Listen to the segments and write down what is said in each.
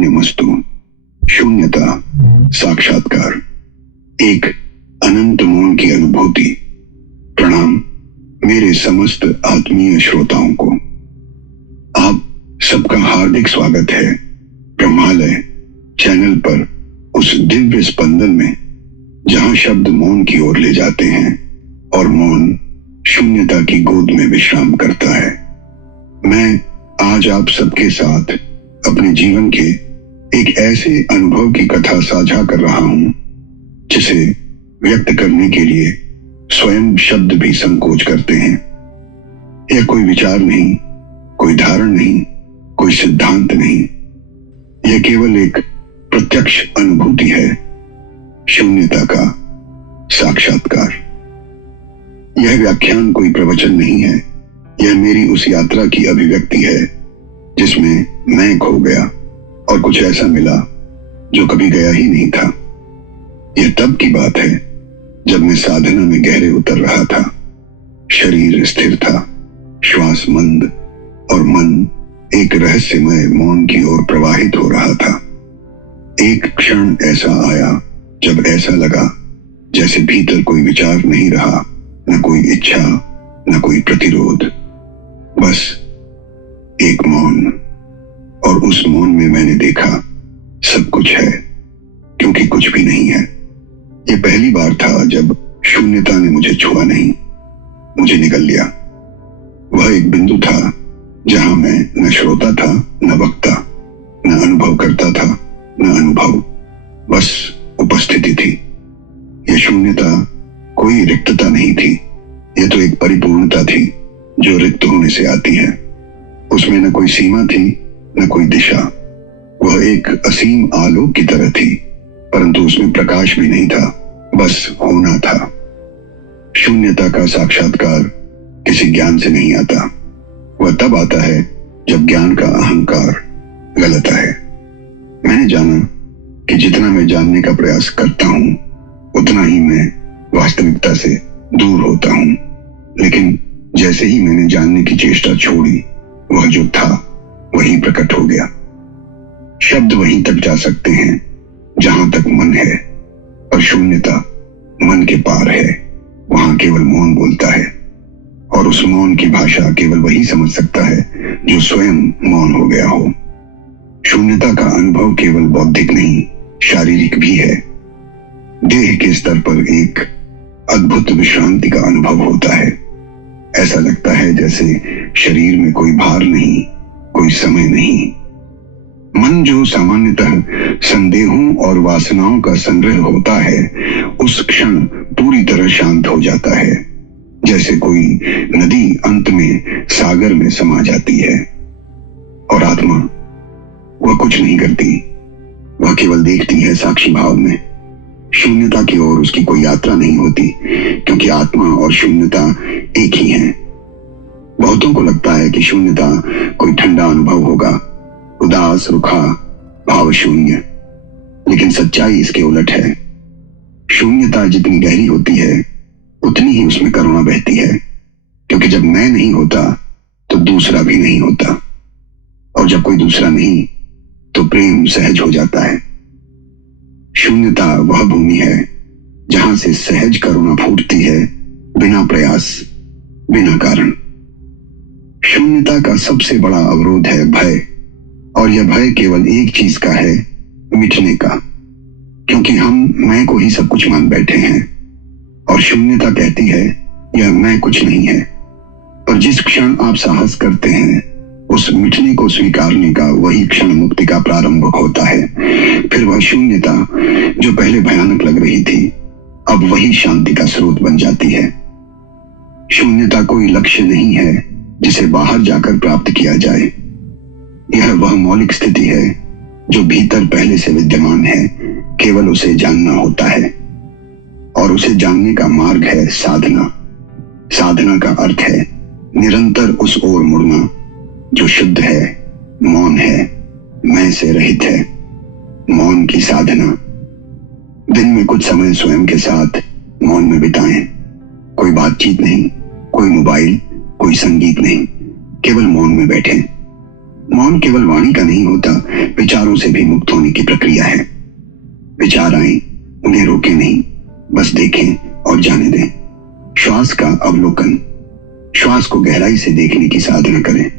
शून्यमस्तु। शून्यता साक्षात्कार, एक अनंत मौन की अनुभूति। प्रणाम मेरे समस्त आत्मीय श्रोताओं को। आप सबका हार्दिक स्वागत है ब्रह्मालय चैनल पर, उस दिव्य स्पंदन में जहां शब्द मौन की ओर ले जाते हैं और मौन शून्यता की गोद में विश्राम करता है। मैं आज आप सबके साथ अपने जीवन के एक ऐसे अनुभव की कथा साझा कर रहा हूं जिसे व्यक्त करने के लिए स्वयं शब्द भी संकोच करते हैं। यह कोई विचार नहीं, कोई धारण नहीं, कोई सिद्धांत नहीं, यह केवल एक प्रत्यक्ष अनुभूति है, शून्यता का साक्षात्कार। यह व्याख्यान कोई प्रवचन नहीं है, यह मेरी उस यात्रा की अभिव्यक्ति है जिसमें मैं खो गया और कुछ ऐसा मिला जो कभी गया ही नहीं था। यह तब की बात है जब मैं साधना में गहरे उतर रहा था। शरीर स्थिर था, श्वास मंद और मन एक रहस्यमय मौन की ओर प्रवाहित हो रहा था। एक क्षण ऐसा आया जब ऐसा लगा जैसे भीतर कोई विचार नहीं रहा, न कोई इच्छा, न कोई प्रतिरोध, बस एक मौन। और उस मौन में मैंने देखा सब कुछ है क्योंकि कुछ भी नहीं है। ये पहली बार था जब शून्यता ने मुझे छुआ नहीं, मुझे निगल लिया। वह एक बिंदु था जहां मैं न श्रोता था, न वक्ता, न अनुभव करता था, न अनुभव, बस उपस्थिति थी। यह शून्यता कोई रिक्तता नहीं थी, यह तो एक परिपूर्णता थी जो रिक्त होने से आती है। उसमें न कोई सीमा थी, न कोई दिशा। वह एक असीम आलोक की तरह थी, परंतु उसमें प्रकाश भी नहीं था, बस होना था। शून्यता का साक्षात्कार किसी ज्ञान से नहीं आता, वह तब आता है जब ज्ञान का अहंकार गलत है। मैंने जाना कि जितना मैं जानने का प्रयास करता हूं उतना ही मैं वास्तविकता से दूर होता हूं। लेकिन जैसे ही मैंने जानने की चेष्टा छोड़ी, वह जो था वही प्रकट हो गया। शब्द वहीं तक जा सकते हैं जहां तक मन है, और शून्यता मन के पार है। वहां केवल मौन बोलता है, और उस मौन की भाषा केवल वही समझ सकता है जो स्वयं मौन हो गया हो। शून्यता का अनुभव केवल बौद्धिक नहीं, शारीरिक भी है। देह के स्तर पर एक अद्भुत विश्रांति का अनुभव होता है। ऐसा लगता है जैसे शरीर में कोई भार नहीं, कोई समय नहीं। मन जो सामान्यतः संदेहों और वासनाओं का संग्रह होता है, उस क्षण पूरी तरह शांत हो जाता है, जैसे कोई नदी अंत में सागर में समा जाती है। और आत्मा, वह कुछ नहीं करती, वह केवल देखती है साक्षी भाव में। शून्यता की ओर उसकी कोई यात्रा नहीं होती, क्योंकि आत्मा और शून्यता एक ही है। बहुतों को लगता है कि शून्यता कोई ठंडा अनुभव होगा, उदास, रुखा, भाव शून्य, लेकिन सच्चाई इसके उलट है। शून्यता जितनी गहरी होती है उतनी ही उसमें करुणा बहती है, क्योंकि जब मैं नहीं होता तो दूसरा भी नहीं होता, और जब कोई दूसरा नहीं तो प्रेम सहज हो जाता है। शून्यता वह भूमि है जहां से सहज करुणा फूटती है, बिना प्रयास, बिना कारण। शून्यता का सबसे बड़ा अवरोध है भय, और यह भय केवल एक चीज का है, मिटने का, क्योंकि हम मैं को ही सब कुछ मान बैठे हैं। और शून्यता कहती है यह मैं कुछ नहीं है। पर जिस क्षण आप साहस करते हैं, उस मिटने को स्वीकारने का, वही क्षण मुक्ति का प्रारंभ होता है। फिर वह शून्यता जो पहले भयानक लग रही थी, अब वही शांति का स्रोत बन जाती है। शून्यता कोई लक्ष्य नहीं है जिसे बाहर जाकर प्राप्त किया जाए। यह वह मौलिक स्थिति है जो भीतर पहले से विद्यमान है, केवल उसे जानना होता है। और उसे जानने का मार्ग है साधना। साधना का अर्थ है निरंतर उस ओर मुड़ना जो शुद्ध है, मौन है, मैं से रहित है। मौन की साधना। दिन में कुछ समय स्वयं के साथ मौन में बिताएं। कोई बातचीत नहीं, कोई मोबाइल, कोई संगीत नहीं, केवल मौन में बैठें। मौन केवल वाणी का नहीं होता, विचारों से भी मुक्त होने की प्रक्रिया है। विचार आए, उन्हें रोके नहीं, बस देखें और जाने दें। श्वास का अवलोकन, श्वास को गहराई से देखने की साधना करें।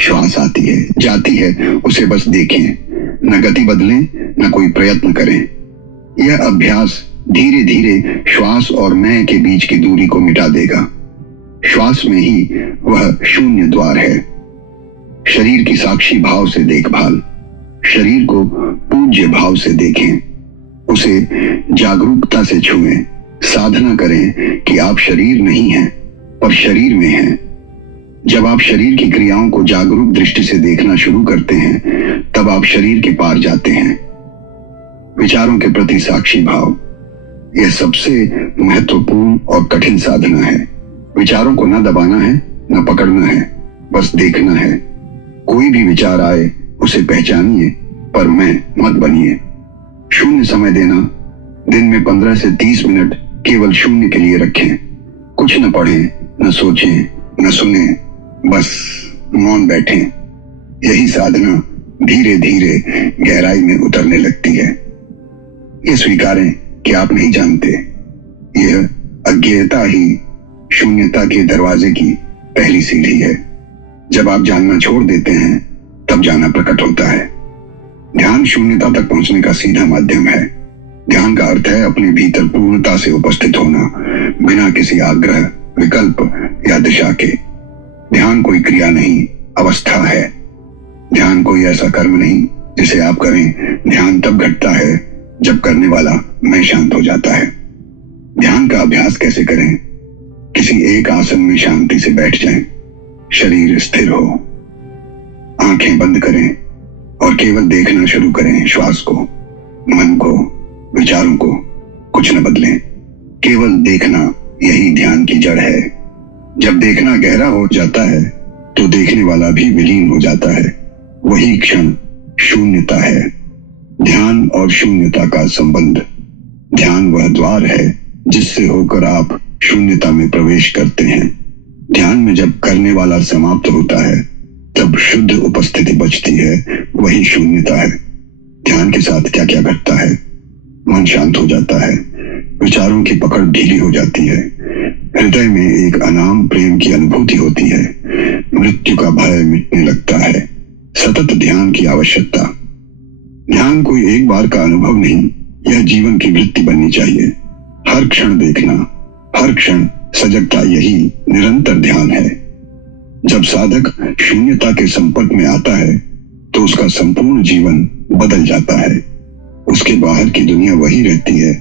श्वास आती है, जाती है, उसे बस देखें, न गति बदलें, न कोई प्रयत्न करें। यह अभ्यास धीरे धीरे श्वास और मैं के बीच की दूरी को मिटा देगा। श्वास में ही वह शून्य द्वार है। शरीर की साक्षी भाव से देखभाल, शरीर को पूज्य भाव से देखें, उसे जागरूकता से छुएं। साधना करें कि आप शरीर नहीं हैं, पर शरीर में हैं। जब आप शरीर की क्रियाओं को जागरूक दृष्टि से देखना शुरू करते हैं, तब आप शरीर के पार जाते हैं। विचारों के प्रति साक्षी भाव, यह सबसे महत्वपूर्ण और कठिन साधना है। विचारों को न दबाना है, न पकड़ना है, बस देखना है। कोई भी विचार आए, उसे पहचानिए, पर मैं मत बनिए। शून्य समय देना, दिन में 15 से 30 मिनट केवल शून्य के लिए रखें। कुछ न पढ़ें, न सोचें, न सुनें, बस मौन बैठें। यही साधना धीरे धीरे गहराई में उतरने लगती है। ये स्वीकारें कि आप नहीं जानते। यह अज्ञेयता ही शून्यता के दरवाजे की पहली सीढ़ी है। जब आप जानना छोड़ देते हैं, तब जाना प्रकट होता है। ध्यान शून्यता तक पहुंचने का सीधा माध्यम है। ध्यान का अर्थ है अपने भीतर पूर्णता से उपस्थित होना, बिना किसी आग्रह, विकल्प या दिशा के। ध्यान कोई क्रिया नहीं, अवस्था है। ध्यान कोई ऐसा कर्म नहीं जिसे आप करें। ध्यान तब घटता है जब करने वाला मैं शांत हो जाता है। ध्यान का अभ्यास कैसे करें? किसी एक आसन में शांति से बैठ जाएं, शरीर स्थिर हो, आंखें बंद करें और केवल देखना शुरू करें। श्वास को, मन को, विचारों को। कुछ न बदलें, केवल देखना, यही ध्यान की जड़ है। जब देखना गहरा हो जाता है, तो देखने वाला भी विलीन हो जाता है। वही क्षण शून्यता है। ध्यान और शून्यता का संबंध। ध्यान वह द्वार है जिससे होकर आप शून्यता में प्रवेश करते हैं। ध्यान में जब करने वाला समाप्त होता है, तब शुद्ध उपस्थिति बचती है, वही शून्यता है। ध्यान के साथ क्या क्या घटता है? मन शांत हो जाता है, विचारों की पकड़ ढीली हो जाती है, हृदय में एक अनाम प्रेम की अनुभूति होती है, मृत्यु का भय मिटने लगता है। सतत ध्यान की आवश्यकता। ध्यान कोई एक बार का अनुभव नहीं, यह जीवन की वृत्ति बननी चाहिए। हर क्षण देखना, हर क्षण सजगता, यही निरंतर ध्यान है। जब साधक शून्यता के संपर्क में आता है, तो उसका संपूर्ण जीवन बदल जाता है। उसके बाहर की दुनिया वही रहती है,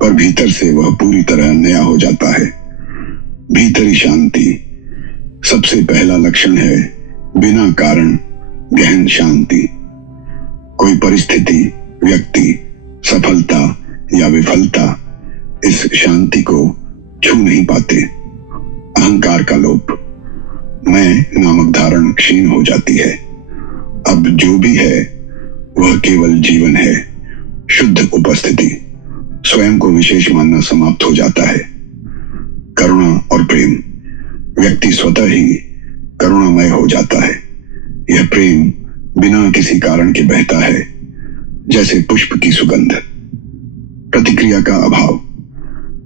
पर भीतर से वह पूरी तरह नया हो जाता है। भीतरी शांति सबसे पहला लक्षण है। बिना कारण गहन शांति। कोई परिस्थिति, व्यक्ति, सफलता या विफलता इस शांति को छू नहीं पाते। अहंकार का लोप, मैं नामक धारण क्षीण हो जाती है। अब जो भी है वह केवल जीवन है, शुद्ध उपस्थिति। स्वयं को विशेष मानना समाप्त हो जाता है। करुणा और प्रेम, व्यक्ति स्वतः ही करुणामय हो जाता है। यह प्रेम बिना किसी कारण के बहता है, जैसे पुष्प की सुगंध। प्रतिक्रिया का अभाव,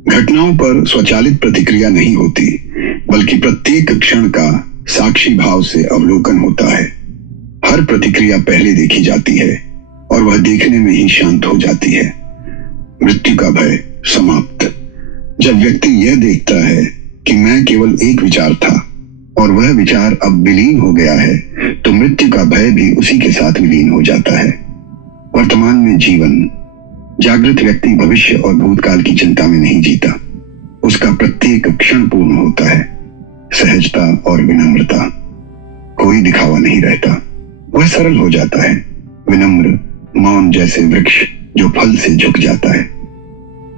घटनाओं पर स्वचालित प्रतिक्रिया नहीं होती, बल्कि प्रत्येक क्षण का साक्षी भाव से अवलोकन होता है। हर प्रतिक्रिया पहले देखी जाती है और वह देखने में ही शांत हो जाती है। मृत्यु का भय समाप्त। जब व्यक्ति यह देखता है कि मैं केवल एक विचार था और वह विचार अब विलीन हो गया है, तो मृत्यु का भय भी उसी के साथ विलीन हो जाता है। वर्तमान में जीवन। जागृत व्यक्ति भविष्य और भूतकाल की चिंता में नहीं जीता। उसका प्रत्येक क्षण पूर्ण होता है। सहजता और विनम्रता, कोई दिखावा नहीं रहता, वह सरल हो जाता है। विनम्र, मौन जैसे वृक्ष जो फल से झुक जाता है।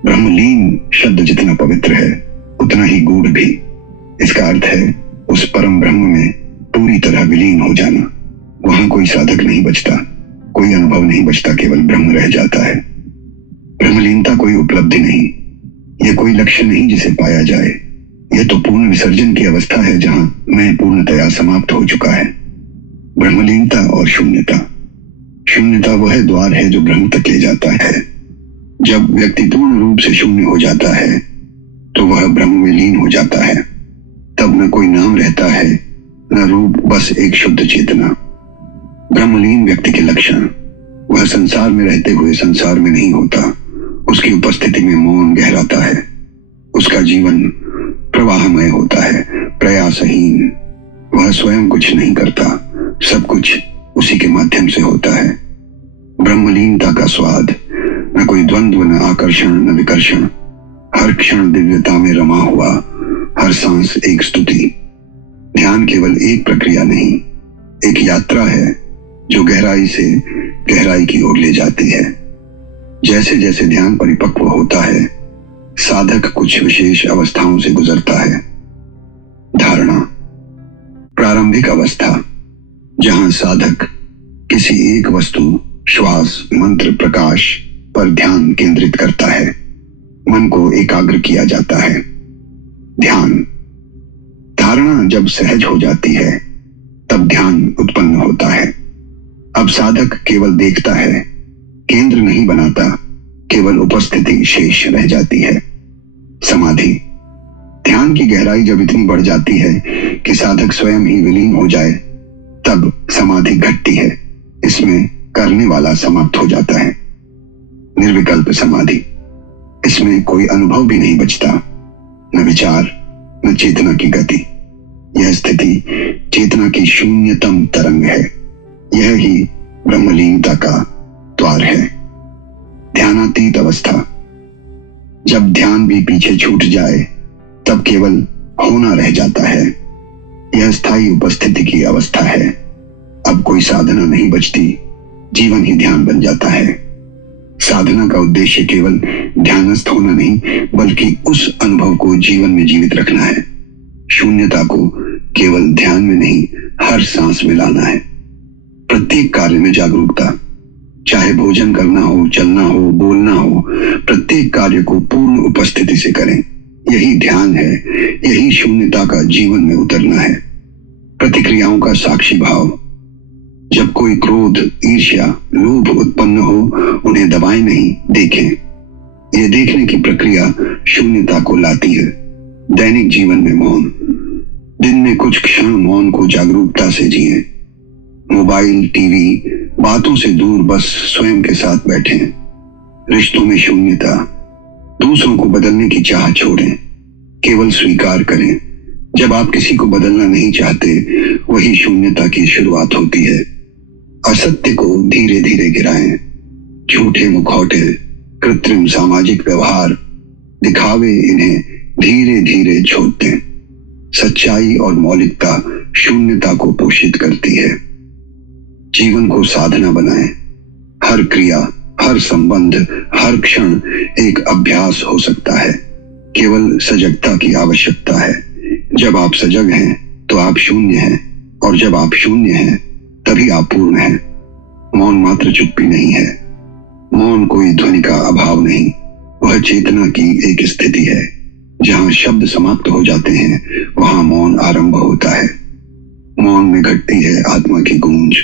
ब्रह्मलीन शब्द जितना पवित्र है, उतना ही गूढ़ भी। इसका अर्थ है उस परम ब्रह्म में पूरी तरह विलीन हो जाना। वहां कोई साधक नहीं बचता, कोई अनुभव नहीं बचता, केवल ब्रह्म रह जाता है। ब्रह्मलीनता कोई उपलब्धि नहीं, यह कोई लक्ष्य नहीं जिसे पाया जाए। यह तो पूर्ण विसर्जन की अवस्था है, जहां मैं पूर्णतया समाप्त हो चुका है। ब्रह्मलीनता और शून्यता। शून्यता वह द्वार है जो ब्रह्म तक ले जाता है। जब व्यक्ति पूर्ण रूप से शून्य हो जाता है तो वह ब्रह्म में लीन हो जाता है। तब न कोई नाम रहता है, न रूप, बस एक शुद्ध चेतना। ब्रह्मलीन व्यक्ति के लक्षण: वह संसार में रहते हुए संसार में नहीं होता। उसकी उपस्थिति में मौन गहराता है। उसका जीवन प्रवाहमय होता है, प्रयासहीन। वह स्वयं कुछ नहीं करता, सब कुछ उसी के माध्यम से होता है। ब्रह्मलीनता का स्वाद: न कोई द्वंद्व, न आकर्षण, न विकर्षण। हर क्षण दिव्यता में रमा हुआ, हर सांस एक स्तुति। ध्यान केवल एक प्रक्रिया नहीं, एक यात्रा है जो गहराई से गहराई की ओर ले जाती है। जैसे जैसे ध्यान परिपक्व होता है, साधक कुछ विशेष अवस्थाओं से गुजरता है। धारणा: प्रारंभिक अवस्था, जहां साधक किसी एक वस्तु, श्वास, मंत्र, प्रकाश पर ध्यान केंद्रित करता है। मन को एकाग्र किया जाता है। ध्यान। धारणा जब सहज हो जाती है तब ध्यान उत्पन्न होता है। अब साधक केवल देखता है, केंद्र नहीं बनाता, केवल उपस्थिति शेष रह जाती है। समाधि। ध्यान की गहराई जब इतनी बढ़ जाती है कि साधक स्वयं ही विलीन हो जाए, तब समाधि घटती है। इसमें करने वाला समाप्त हो जाता है। निर्विकल्प समाधि। इसमें कोई अनुभव भी नहीं बचता, न विचार, न चेतना की गति। यह स्थिति चेतना की शून्यतम तरंग है। यह ही ब्रह्मलीनता का द्वार है। ध्यानातीत अवस्था। जब ध्यान भी पीछे छूट जाए तब केवल होना रह जाता है। यह स्थायी उपस्थिति की अवस्था है। अब कोई साधना नहीं बचती, जीवन ही ध्यान बन जाता है। साधना का उद्देश्य केवल ध्यानस्थ होना नहीं, बल्कि उस अनुभव को जीवन में जीवित रखना है। शून्यता को केवल ध्यान में नहीं, हर सांस में लाना है। प्रत्येक कार्य में जागरूकता। चाहे भोजन करना हो, चलना हो, बोलना हो, प्रत्येक कार्य को पूर्ण उपस्थिति से करें। यही ध्यान है, यही शून्यता का जीवन में उतरना है। प्रतिक्रियाओं का साक्षी भाव। जब कोई क्रोध, ईर्ष्या, लोभ उत्पन्न हो, उन्हें दबाएं नहीं, देखें। यह देखने की प्रक्रिया शून्यता को लाती है। दैनिक जीवन में मौन। दिन में कुछ क्षण मौन को जागरूकता से जिए। मोबाइल, टीवी, बातों से दूर बस स्वयं के साथ बैठें। रिश्तों में शून्यता। दूसरों को बदलने की चाह छोड़ें, केवल स्वीकार करें। जब आप किसी को बदलना नहीं चाहते, वही शून्यता की शुरुआत होती है। असत्य को धीरे धीरे गिराएं। झूठे मुखौटे, कृत्रिम सामाजिक व्यवहार, दिखावे, इन्हें धीरे धीरे छोड़ दें। सच्चाई और मौलिकता शून्यता को पोषित करती है। जीवन को साधना बनाएं। हर क्रिया, हर संबंध, हर क्षण एक अभ्यास हो सकता है। केवल सजगता की आवश्यकता है। जब आप सजग हैं तो आप शून्य हैं, और जब आप शून्य हैं तभी आप पूर्ण हैं। मौन मात्र चुप्पी नहीं है। मौन कोई ध्वनि का अभाव नहीं, वह चेतना की एक स्थिति है। जहां शब्द समाप्त हो जाते हैं, वहां मौन आरंभ होता है। मौन में घटती है आत्मा की गूंज।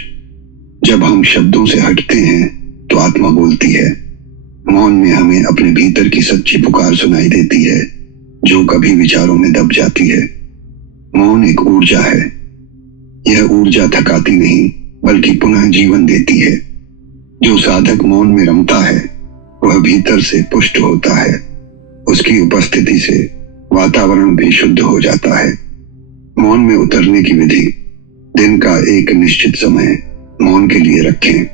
जब हम शब्दों से हटते हैं तो आत्मा बोलती है। मौन में हमें अपने भीतर की सच्ची पुकार सुनाई देती है, जो कभी विचारों में दब जाती है। मौन एक ऊर्जा है। यह ऊर्जा थकाती नहीं, बल्कि पुनः जीवन देती है। जो साधक मौन में रमता है, वह भीतर से पुष्ट होता है। उसकी उपस्थिति से वातावरण भी शुद्ध हो जाता है। मौन में उतरने की विधि। दिन का एक निश्चित समय मौन के लिए रखें।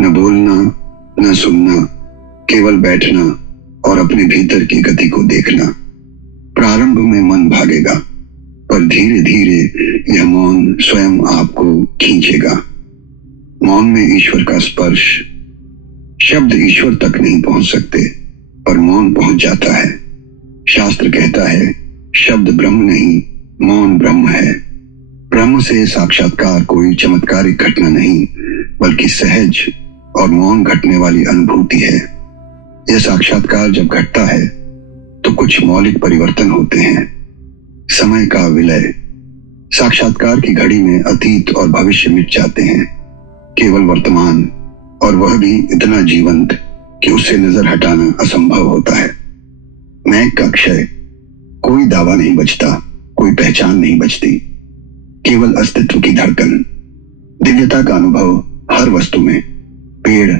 न बोलना, न सुनना, केवल बैठना और अपने भीतर की गति को देखना। प्रारंभ में मन भागेगा, पर धीरे धीरे यह मौन स्वयं आपको खींचेगा। मौन में ईश्वर का स्पर्श। शब्द ईश्वर तक नहीं पहुंच सकते, पर मौन पहुंच जाता है। शास्त्र कहता है, शब्द ब्रह्म नहीं, मौन ब्रह्म है। ब्रह्म से साक्षात्कार कोई चमत्कारिक घटना नहीं, बल्कि सहज और मौन घटने वाली अनुभूति है। यह साक्षात्कार जब घटता है तो कुछ मौलिक परिवर्तन होते हैं। समय का विलय। साक्षात्कार की घड़ी में अतीत और भविष्य मिट जाते हैं, केवल वर्तमान, और वह भी इतना जीवंत कि उससे नजर हटाना असंभव होता है। मैं का क्षय, कोई दावा नहीं बचता, कोई पहचान नहीं बचती, केवल अस्तित्व की धड़कन। दिव्यता का अनुभव हर वस्तु में, पेड़,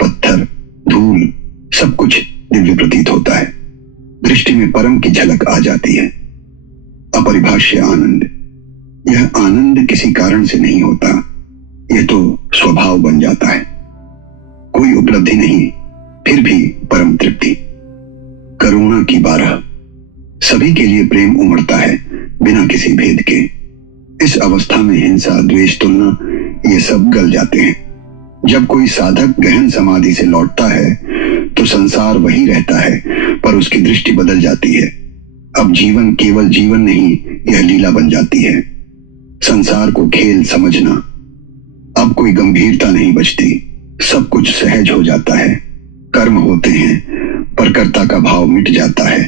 पत्थर, धूल, सब कुछ दिव्य प्रतीत होता है। दृष्टि में परम की झलक आ जाती है। अपरिभाष्य आनंद, यह आनंद किसी कारण से नहीं होता, यह तो स्वभाव बन जाता है। कोई उपलब्धि नहीं, फिर भी परम तृप्ति। करुणा की 12, सभी के लिए प्रेम उमड़ता है बिना किसी भेद के। इस अवस्था में हिंसा, द्वेष, तुलना, ये सब गल जाते हैं। जब कोई साधक गहन समाधि से लौटता है तो संसार वही रहता है, पर उसकी दृष्टि बदल जाती है। अब जीवन केवल जीवन नहीं, यह लीला बन जाती है। संसार को खेल समझना, अब कोई गंभीरता नहीं बचती, सब कुछ सहज हो जाता है। कर्म होते हैं, पर कर्ता का भाव मिट जाता है।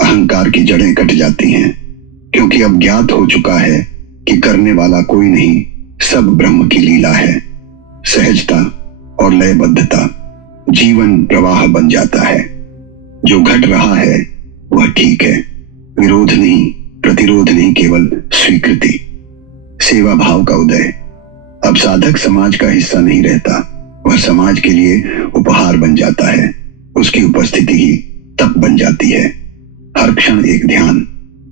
अहंकार की जड़ें कट जाती हैं, क्योंकि अब ज्ञात हो चुका है कि करने वाला कोई नहीं, सब ब्रह्म की लीला है। सहजता और लयबद्धता, जीवन प्रवाह बन जाता है। जो घट रहा है वह ठीक है, विरोध नहीं, प्रतिरोध नहीं, केवल स्वीकृति। सेवा भाव का उदय, अब साधक समाज का हिस्सा नहीं रहता, वह समाज के लिए उपहार बन जाता है। उसकी उपस्थिति ही तप बन जाती है। हर क्षण एक ध्यान,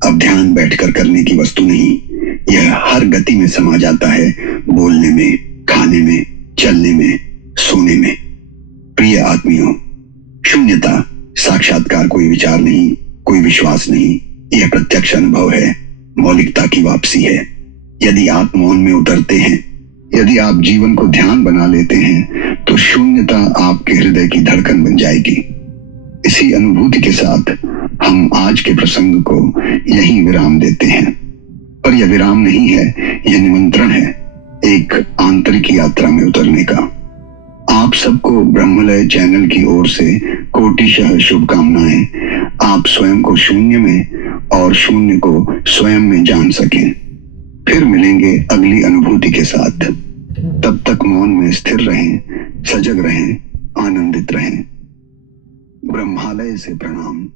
अब ध्यान बैठकर करने की वस्तु नहीं, यह हर गति में समा जाता है, बोलने में, खाने में, चलने में, सोने में। प्रिय आत्मियों, शून्यता, साक्षात्कार कोई विचार नहीं, कोई विश्वास नहीं, यह प्रत्यक्ष अनुभव है, मौलिकता की वापसी है। यदि आप मौन में उतरते हैं, यदि आप जीवन को ध्यान बना लेते हैं, तो शून्यता आपके हृदय की धड़कन बन जाएगी। इसी अनुभूति के साथ हम आज के प्रसंग को यहीं विराम देते हैं। पर यह विराम नहीं है, यह निमंत्रण है एक आंतरिक यात्रा में उतरने का। आप सबको ब्रह्मलय चैनल की ओर से कोटिशः शुभकामनाएं। आप स्वयं को शून्य में और शून्य को स्वयं में जान सकें। फिर मिलेंगे अगली अनुभूति के साथ। तब तक मौन में स्थिर रहें, सजग रहें, आनंदित रहें। ब्रह्मालय से प्रणाम।